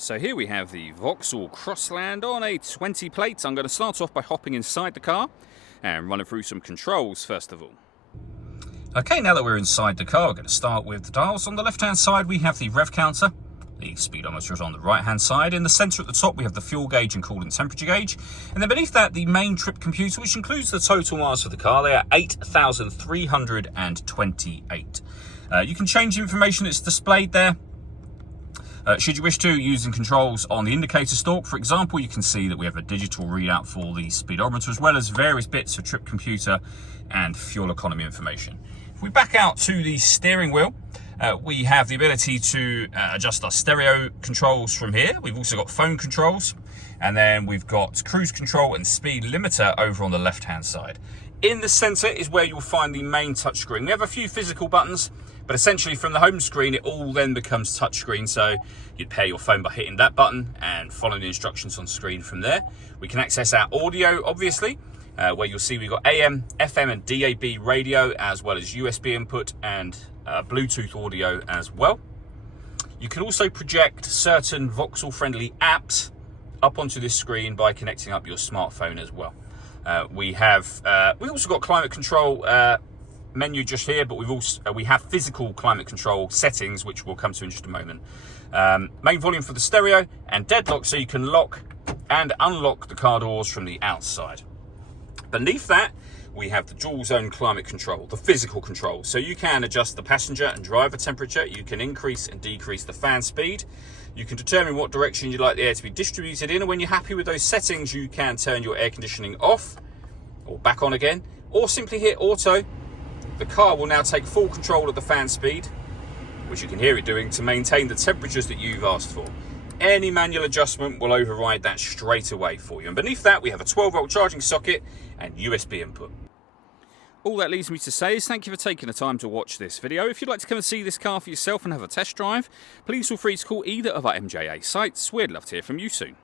So here we have the Vauxhall Crossland on a 20 plate. I'm going to start off by hopping inside the car and running through some controls first of all. Okay, now that we're inside the car, we're going to start with the dials. On the left hand side we have the rev counter. The speedometer is on the right hand side. In the centre at the top we have the fuel gauge and coolant temperature gauge. And then beneath that the main trip computer, which includes the total miles for the car. They are 8,328. You can change the information that's displayed there. Should you wish to, using controls on the indicator stalk, for example, you can see that we have a digital readout for the speedometer as well as various bits of trip computer and fuel economy information. If we back out to the steering wheel, we have the ability to adjust our stereo controls from here. We've also got phone controls, and then we've got cruise control and speed limiter over on the left hand side. In the center is where you'll find the main touchscreen. We have a few physical buttons, but essentially from the home screen it all then becomes touchscreen, so you'd pair your phone by hitting that button and following the instructions on screen from there. We can access our audio, obviously, where you'll see we've got AM, FM and DAB radio, as well as USB input and Bluetooth audio as well. You can also project certain Vauxhall friendly apps up onto this screen by connecting up your smartphone as well. We've also got climate control menu just here, but we have physical climate control settings, which we'll come to in just a moment. Main volume for the stereo and deadlock, so you can lock and unlock the car doors from the outside. Beneath that, we have the dual zone climate control, the physical control. So you can adjust the passenger and driver temperature. You can increase and decrease the fan speed. You can determine what direction you'd like the air to be distributed in. And when you're happy with those settings, you can turn your air conditioning off or back on again, or simply hit auto. The car will now take full control of the fan speed, which you can hear it doing, to maintain the temperatures that you've asked for. Any manual adjustment will override that straight away for you. And beneath that, we have a 12-volt charging socket and USB input. All that leaves me to say is thank you for taking the time to watch this video. If you'd like to come and see this car for yourself and have a test drive, please feel free to call either of our MJA sites. We'd love to hear from you soon.